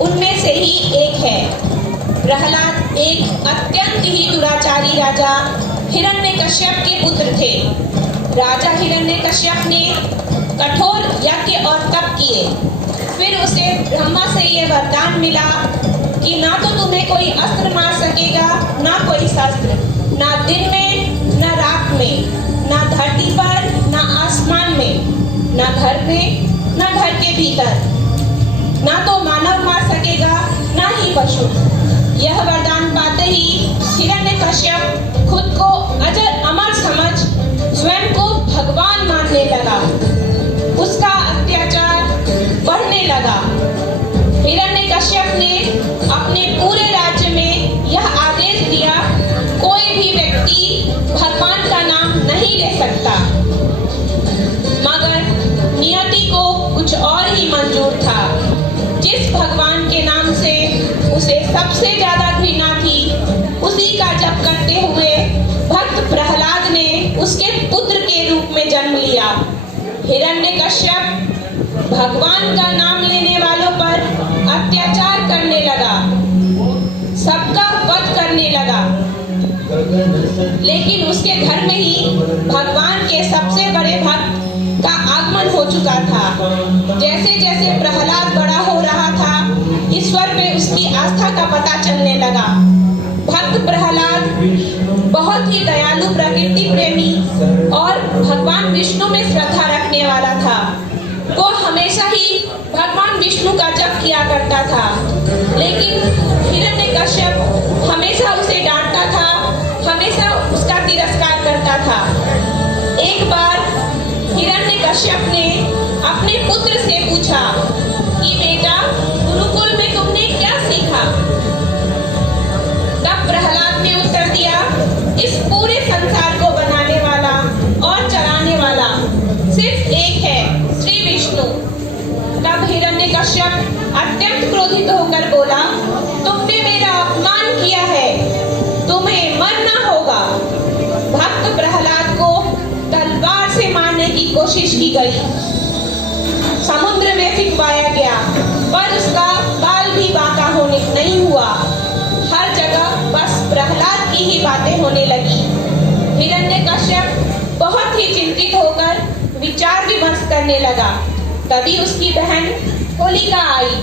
उनमें से ही एक है। प्रहलाद एक अत्यंत ही दुराचारी राजा हिरण्यकश्यप के पुत्र थे। राजा हिरण्यकश्यप ने कठोर यज्ञ और तप किए। फिर उसे ब्रह्मा से ये वरदान मिला कि ना तो तुम्हें कोई अस्त्र मार सकेगा, ना कोई शस्त्र, ना दिन में ना रात में, ना धरती पर ना आसमान में, ना घर में ना घर के भीतर, ना तो मानव मार सकेगा ना ही पशु। यह वरदान पाते ही हिरण्यकश्यप खुद को अजर अमर समझ स्वयं को भगवान मानने लगा। उसका अत्याचार बढ़ने लगा। हिरण्यकश्यप ने अपने पूरे राज्य में यह आदेश दिया, कोई भी व्यक्ति भगवान का नाम नहीं ले सकता। मगर नियति को कुछ और ही मंजूर था। जिस भगवान के नाम से उसे सबसे ज्यादा घृणा थी, उसी का जप करते हुए भक्त प्रहलाद ने उसके पुत्र के रूप में जन्म लिया। हिरण्यकश्यप भगवान का नाम लेने वालों पर अत्याचार करने लगा, सबका वध करने लगा। लेकिन उसके घर में ही भगवान के सबसे बड़े भक्त का आगमन हो चुका था। जैसे जैसे प्रहलाद बड़ा हो रहा था, ईश्वर पे उसकी आस्था का पता चलने लगा। भक्त प्रहलाद बहुत ही दयालु, प्रकृति प्रेमी और भगवान विष्णु में श्रद्धा रखने वाला था। वो हमेशा ही भगवान विष्णु का जप किया करता था। लेकिन हिरण्यकश्यप हमेशा उसे डांटता था, हमेशा उसका तिरस्कार करता था। एक बार हिरण्यकश्यप ने अपने पुत्र से पूछा कि बेटा, गुरुकुल में तुमने क्या सीखा? तब प्रहलाद ने उत्तर दिया, इस पूरे संसार को बनाने वाला और चलाने वाला सिर्फ एक है, श्री विष्णु। तब हिरण्यकश्यप अत्यंत क्रोधित होकर बोला, तुमने मेरा अपमान किया है, तुम्हें मरना होगा। भक्त प्रहलाद को तलवार से मारने की कोशिश की गई, समुद्र में फेंकवाया गया, पर उसका बाल भी बांका होने नहीं हुआ। हर जगह बस प्रहलाद की ही बातें होने लगी। हिरण्यकश्यप बहुत ही चिंतित होकर विचार विमर्श करने लगा। तभी उसकी बहन होलिका आई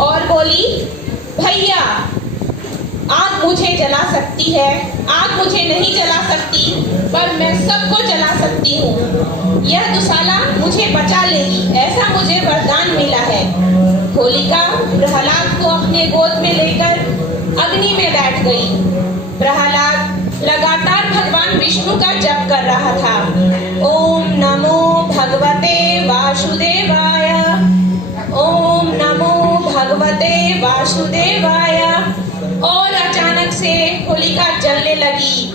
और बोली, भैया, आग मुझे जला सकती है, आग मुझे नहीं जला सकती, पर मैं सबको जला सकती हूँ। यह दुशाला मुझे बचा लेगी, ऐसा मुझे वरदान मिला है। होलिका प्रहलाद को अपने गोद में लेकर अग्नि में बैठ गई। प्रहलाद लगातार भगवान विष्णु का जप कर रहा था। ओम नमो भगवते वासुदेवाय, ओम नमो भगवते वासुदेवाय। और अचानक से होलिका जलने लगी।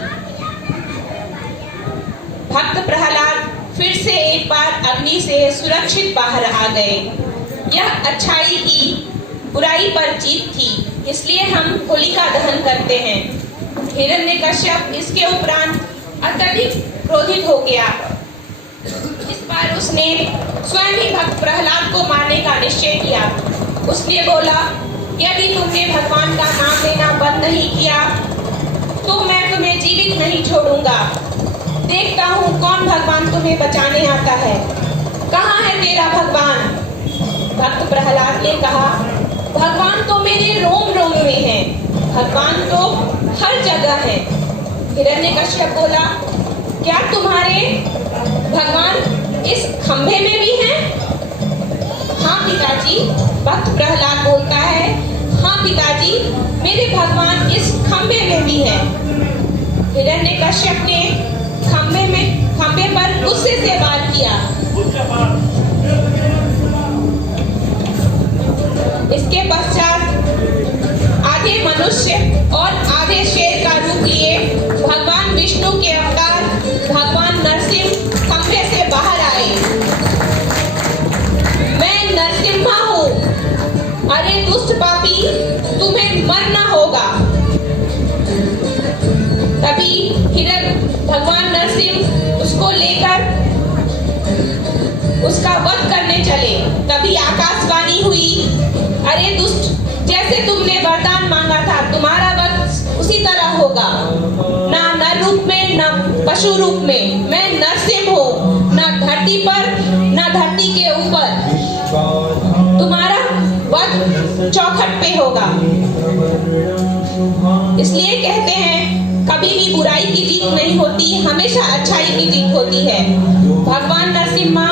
भक्त प्रहलाद फिर से एक बार अग्नि से सुरक्षित बाहर आ गए। यह अच्छाई की बुराई पर जीत थी, इसलिए हम होलिका दहन करते हैं। हिरण्यकश्यप इसके उपरांत अत्यधिक क्रोधित हो गया। इस बार उसने स्वयं ही भक्त प्रहलाद को मारने का निश्चय किया। उसने बोला, यदि तुमने भगवान का नाम लेना बंद नहीं किया तो मैं तुम्हें जीवित नहीं छोड़ूंगा। देखता हूँ कौन भगवान तुम्हें बचाने आता है। कहाँ है तेरा भगवान? भक्त प्रहलाद ने कहा, भगवान तो मेरे रोम रोम में है, भगवान तो हर जगह है। हिरण्यकश्यप बोला, क्या तुम्हारे भगवान इस खंभे में भी हैं? हाँ पिताजी। भक्त प्रहलाद बोलता है, हाँ पिताजी, मेरे भगवान इस खंभे में भी है। हिरण्यकश्यप ने खंभे पर गुस्से से वार किया। इसके पश्चात आधे मनुष्य और आधे शेर का रूप लिए भगवान विष्णु के अवतार भगवान नरसिंह खंभे से बाहर आए। मैं नरसिम्हा हूँ, अरे दुष्ट पापी, तुम्हें मरना होगा। तभी भगवान नरसिंह उसको लेकर उसका वध करने चले। तभी आकाशवाणी हुई, अरे दुष्ट, जैसे तुमने वरदान मांगा था तुम्हारा वध उसी तरह होगा। ना नर रूप में ना पशु रूप में, मैं नरसिंह हूँ, ना धरती पर ना धरती के ऊपर। तुम्हारा वध चौखट पे होगा। इसलिए कहते हैं कभी भी बुराई की जीत नहीं होती, हमेशा अच्छाई की जीत होती है। भगवान नरसिम्हा